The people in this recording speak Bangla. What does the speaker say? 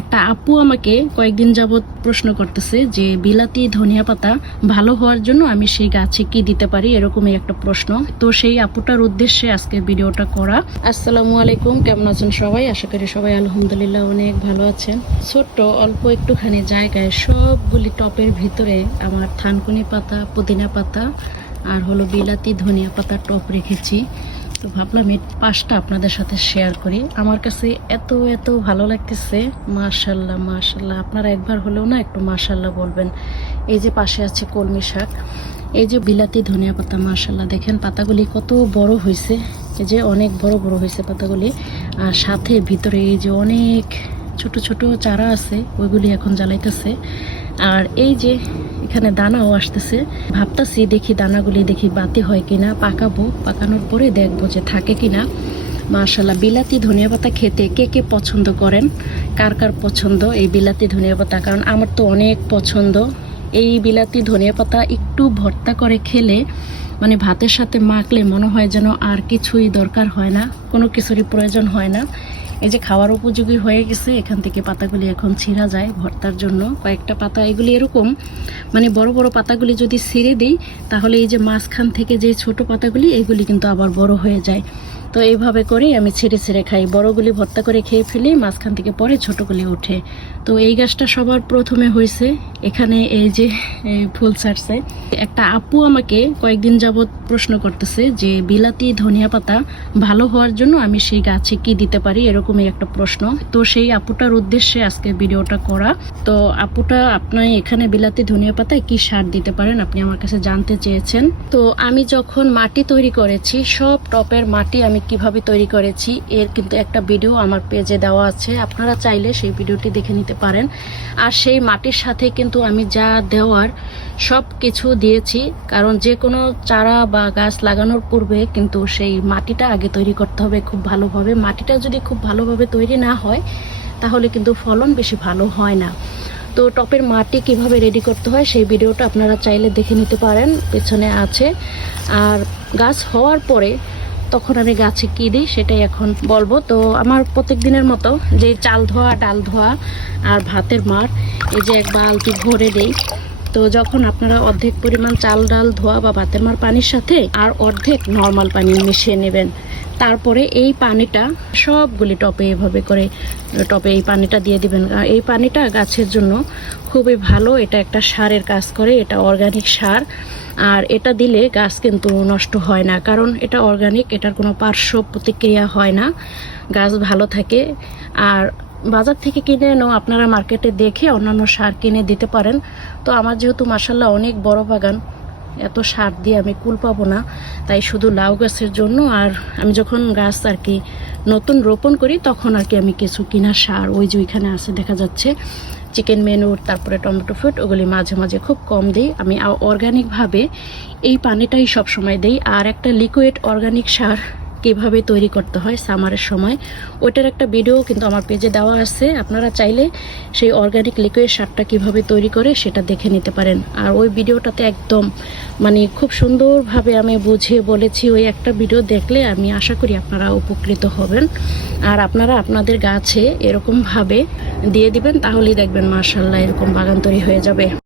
একটা আপু আমাকে কয়েকদিন যাবৎ প্রশ্ন করতেছে যে, বিলাতি ধনিয়া পাতা ভালো হওয়ার জন্য আমি সেই গাছে কি দিতে পারি? এরকমই একটা প্রশ্ন। তো সেই আপুটার উদ্দেশ্যে আজকে ভিডিওটা করা। আসসালামু আলাইকুম, কেমন আছেন সবাই? আশা করি সবাই আলহামদুলিল্লাহ অনেক ভালো আছেন। ছোট্ট, অল্প একটুখানি জায়গায় সবগুলি টপের ভিতরে আমার থানকুনি পাতা, পুদিনা পাতা আর হলো বিলাতি ধনিয়া পাতা টপ রেখেছি। তো ভাবলাম এই পাশটা আপনাদের সাথে শেয়ার করি। আমার কাছে এত এত ভালো লাগতেছে। মাশাল্লাহ মাশাল্লাহ। আপনারা একবার হলেও না একটু মাশাল্লাহ বলবেন। এই যে পাশে আছে কলমি শাক। এই যে বিলাতি ধনিয়া পাতা, মাশাল্লাহ। দেখেন পাতাগুলি কত বড় হয়েছে এই যে অনেক বড় বড় হয়েছে পাতাগুলি। আর সাথে ভিতরে এই যে অনেক ছোট ছোট চারা আছে, ওইগুলি এখন জ্বালাইতেছে। আর এই যে এখানে দানাও আসতেছে। ভাবতাছি দেখি দানাগুলি দেখি বাতি হয় কিনা, পাকাবো। পাকানোর পরে দেখব যে থাকে কিনা। মার্শাল্লাহ বিলাতি ধনিয়া পাতা খেতে কে কে পছন্দ করেন? কার কার পছন্দ এই বিলাতি ধনিয়া পাতা? কারণ আমার তো অনেক পছন্দ। এই বিলাতি ধনিয়া পাতা একটু ভর্তা করে খেলে মানে ভাতের সাথে মাখলে মনে হয় যেন আর কিছুই দরকার হয় না, কোনো কিছুরই প্রয়োজন হয় না। এই যে খাওয়ার উপযোগী হয়ে গেছে, এখান থেকে পাতাগুলি এখন ছিঁড়া যায় ভর্তার জন্য। কয়েকটা পাতা এগুলি এরকম মানে বড় বড় পাতাগুলি যদি ছিঁড়ে দিই, তাহলে এই যে মাঝখান থেকে যে ছোট পাতাগুলি, এগুলি কিন্তু আবার বড় হয়ে যায়। তো এইভাবে করেই আমি ছেড়ে ছেড়ে খাই। বড়গুলি ভর্তা করে খেয়ে ফেলি মাঝখান থেকে পরে ছোটগুলি ওঠে। তো এই গাছটা সবার প্রথমে হয়েছে। এখানে এই যে ফুল ছাড়ছে। একটা আপু আমাকে কয়েকদিন যাবত প্রশ্ন করতেছে যে, বিলাতি ধনিয়া পাতা ভালো হওয়ার জন্য আমি সেই গাছে কি দিতে পারি এরকমই একটা প্রশ্ন। তো সেই আপুটার উদ্দেশ্যে আজকে ভিডিওটা করা। তো আপুটা আপনার এখানে বিলাতি ধনিয়া পাতায় কি সার দিতে পারেন আপনি আমার কাছে জানতে চেয়েছেন। তো আমি যখন মাটি তৈরি করেছি, সব টপের মাটি আমি কীভাবে তৈরি করেছি, এর কিন্তু একটা ভিডিও আমার পেজে দেওয়া আছে। আপনারা চাইলে সেই ভিডিওটি দেখে নিতে পারেন। আর সেই মাটির সাথে কিন্তু আমি যা দেওয়ার সব কিছু দিয়েছি, কারণ যে কোনো চারা বা গাছ লাগানোর পূর্বে কিন্তু সেই মাটিটা আগে তৈরি করতে হবে খুব ভালোভাবে। মাটিটা যদি খুব ভালোভাবে তৈরি না হয়, তাহলে কিন্তু ফলন বেশি ভালো হয় না। তো টপের মাটি কীভাবে রেডি করতে হয় সেই ভিডিওটা আপনারা চাইলে দেখে নিতে পারেন, পেছনে আছে। আর গাছ হওয়ার পরে তখন আমি গাছে কী দিই সেটাই এখন বলব। তো আমার প্রত্যেক দিনের মতো যে চাল ধোয়া, ডাল ধোয়া আর ভাতের মার, এই যে এক বালতি ভরে দেই তো যখন আপনারা অর্ধেক পরিমাণ চাল, ডাল, ধোয়া বা ভাতের মার পানির সাথে আর অর্ধেক নর্মাল পানি মিশিয়ে নেবেন। তারপরে এই পানিটা সবগুলি টপে এভাবে করে টপে এই পানিটা দিয়ে দিবেন। এই পানিটা গাছের জন্য খুবই ভালো। এটা একটা সারের কাজ করে, এটা অর্গানিক সার। আর এটা দিলে গাছ কিন্তু নষ্ট হয় না, কারণ এটা অর্গানিক এটার কোনো পার্শ্ব প্রতিক্রিয়া হয় না, গাছ ভালো থাকে। আর বাজার থেকে কিনে এনো আপনারা মার্কেটে দেখে অন্যান্য সার কিনে দিতে পারেন। তো আমার যেহেতু মাসাল্লাহ অনেক বড় বাগান, এত সার দিয়ে আমি কুল পাবো না, তাই শুধু লাউ গাছের জন্য। আর আমি যখন গাছ আর কি নতুন রোপণ করি, তখন আর কি আমি কিছু কিনা সার, ওই যে ওইখানে আছে, দেখা যাচ্ছে চিকেন মেনুর তারপরে টমেটো ফ্রুট ওগুলি মাঝে মাঝে খুব কম দিই। আমি অর্গানিকভাবে এই পানিটাই সব সময় দিই। আর একটা লিকুইড অর্গানিক সার কীভাবে তৈরি করতে হয় সামারের সময়, ওইটার একটা ভিডিও কিন্তু আমার পেজে দেওয়া আছে। আপনারা চাইলে সেই অর্গানিক লিকুইড সারটা কীভাবে তৈরি করে সেটা দেখে নিতে পারেন। আর ওই ভিডিওটাতে একদম মানে খুব সুন্দরভাবে আমি বুঝিয়ে বলেছি, ওই একটা ভিডিও দেখলে আমি আশা করি আপনারা উপকৃত হবেন। আর আপনারা আপনাদের গাছে এরকমভাবে দিয়ে দিবেন, তাহলেই দেখবেন মার্শাল্লাহ এরকম বাগান তৈরি হয়ে যাবে।